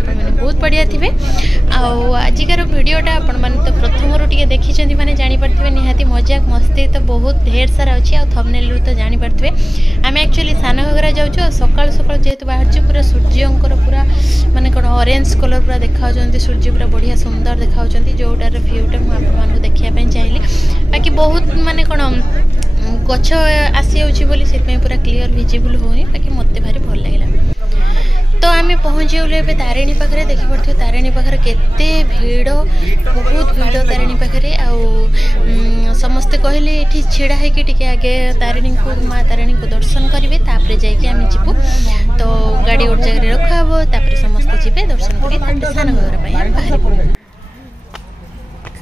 करुँच आप बहुत बढ़िया थे। आजिकार वीडियोटा आपण मैंने तो प्रथम टे देखी मैंने जापारे निहाती मजाक मस्ती तो बहुत ढेर सारा अच्छी आ थंबनेल तो जापारे आम एक्चुअली सान घाघरा जाऊँ सकाल सकाल जेहेतु बाहर पूरा सूर्यंकर पूरा माने कौन ऑरेंज कलर पूरा देखा सूर्य पूरा बढ़िया सुंदर देखा जोटार व्यूटा मुझे देखा चाहिए बाकी बहुत माने कौन गछ आसी जाऊँगी पूरा क्लीयर विजिबल होनी बाकी मत भारी भल लगे। तो आम पहुँची गलु ए तारिणी पाखे देखिपे तारिणी पाखे केते भिड़ बहुत भिड़ तारिणी पाखे समस्ते कहले ये छिड़ा है कि आगे तारिणी को माँ तारिणी को दर्शन करेंगे तापर जाइए जीवु तो गाड़ी गोटे जगह रखा समस्ते जी दर्शन कर सान घाघरा बाहर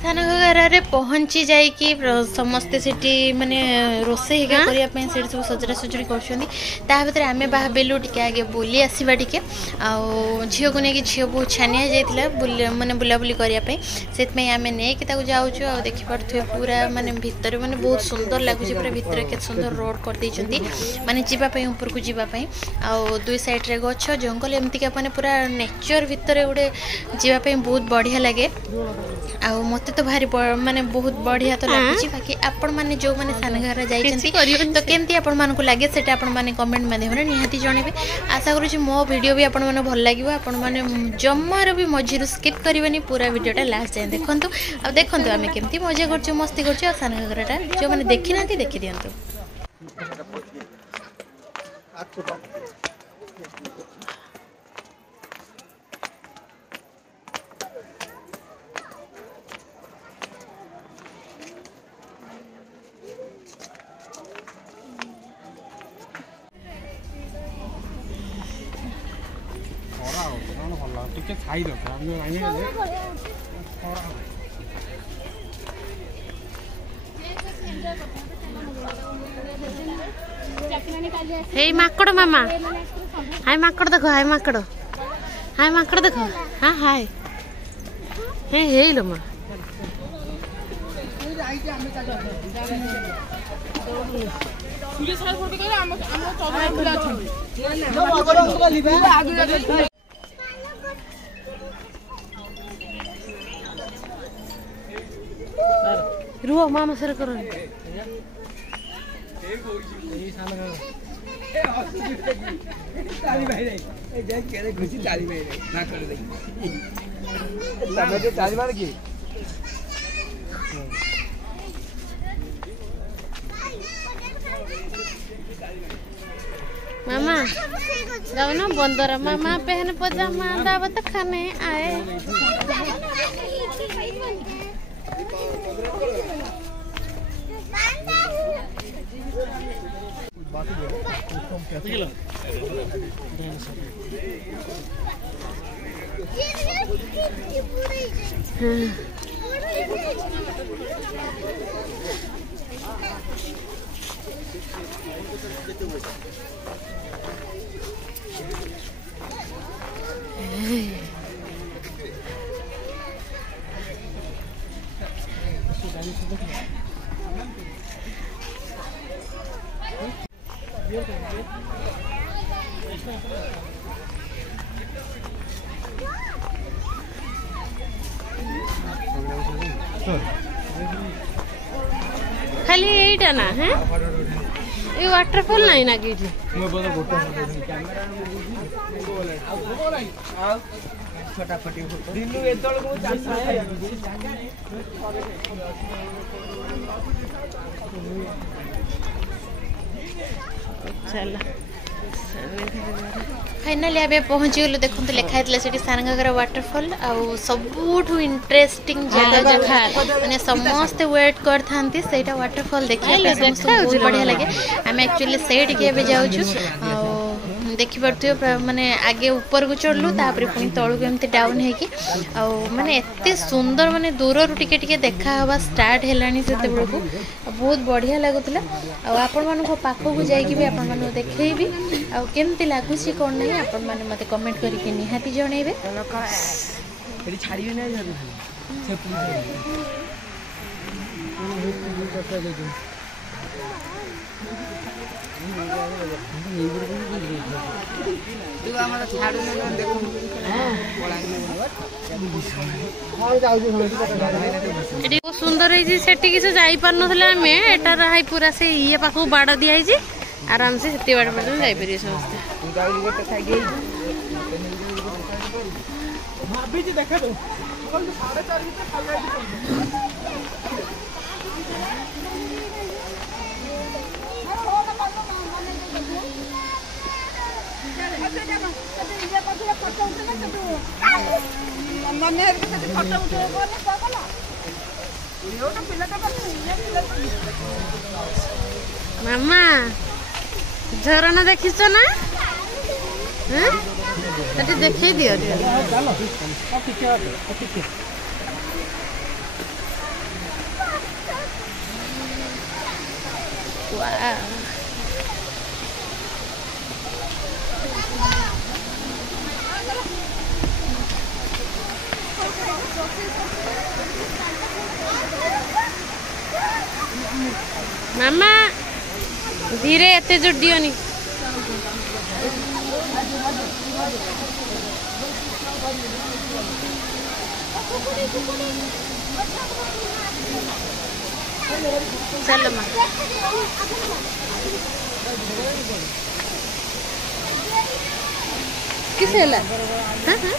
सान घाघरा पहुँची जाइए समस्ते सेठी माने रोषे करने सब सजड़ा सजुड़ी कर आम भाविलु टे आगे बुली आसवा टे झील को लेकिन झील बहुत छानिया जाता माने बुलाबुली करने से आम नहीं जाऊँ देखिपे पूरा माने भितर माने बहुत सुंदर लगुच पूरा भितर के सुंदर रोड कर देइछंती माने जीवाई ऊपर को जीवाई दुई साइड रे गछ जंगल एमतीका माने पूरा नेचर भितर गोटे जीवाई बहुत बढ़िया लगे आ मत तो भारी माने बहुत बढ़िया तो लगे बाकी आपण माने जो माने सान घाघरा जाइछंती तो केमती आपण मान को लागे सेटा आपण माने कमेंट माध्यम रे निहाती जणेबे। आशा करू मो वीडियो भी आपण माने भल लागिवो आपण माने जम्मार भी मझिरु स्किप करबेनी पूरा वीडियोटा लास्ट जाए देखंतु आ देखंतु आमे केमती मजा करछु मस्ती करछु आ सान घाघराटा जो माने देखि नांती देखि दियंतु। हे माकड़ मामा हाय माकड़ देखो हाय माकड़ देखो हाँ हाय हे लो माँ रुआ मामा सर करो मामा जाओ ना बंदर मामा पहन पजामा दावत खाने आए खाली यहीटा ना है ये वाटरफॉल नहीं ना कि चल फाइनाली आबे पहुँची गलु देखो लिखाई से सान घाघरा वाटरफॉल आउ सबुठु इंटरेस्टिंग जगह माने समस्त वेट कर थांती सेटा वाटरफॉल देखिए बहुत बढ़िया लगे। आम एक्चुअली सेठ के जाऊँ देखिपे माने आगे ऊपर को चढ़लु तापर पुणी तलू को एमती डाउन होगी माने एते सुंदर माने दूर टिके टिके देखा हवा स्टार्ट हेलानी से बेलू बहुत बढ़िया लगुला आपण मानक पाखक जाइए भी आपण मानक देखैबी आ केमती लगुच कौन नहीं आपण माने मते कमेंट करके निहाती जणेबे। सुंदर सेठी से जाई पार नथले आमे एटा रहाई पूरा से ये पाखु बाड़ दिया है आराम से सेती बाड़ पर्यंत जाई परिए समस्त मामा झरना देखिस ना देखे दियो मामा धीरे एते जोड़ियोनी चलो माँ किसे ला हाँ हाँ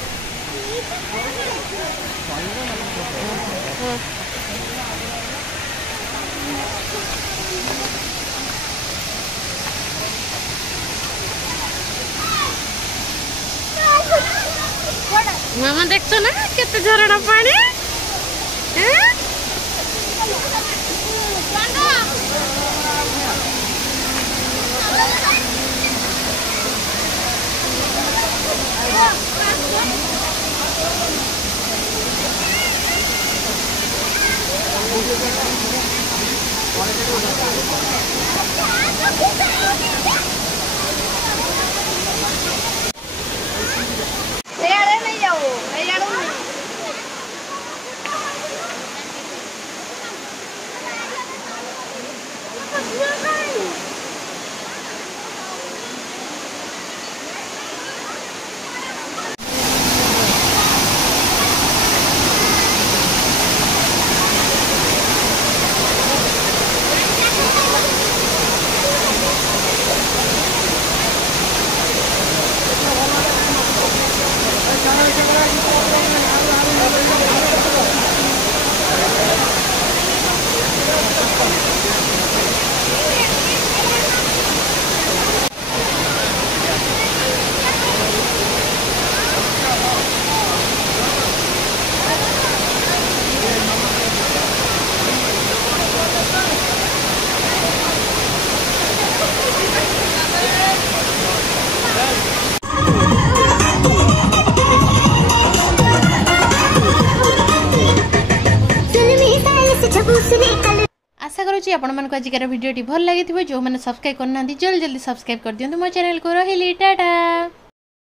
मामा देखो ना केते झरना पानी आशा करुँच आपको आजिकार भिडियो भल लगी जो मैंने सब्सक्राइब करना जल्दी जल्दी सब्सक्राइब कर दिखाँ मो चैनल को रही टाटा।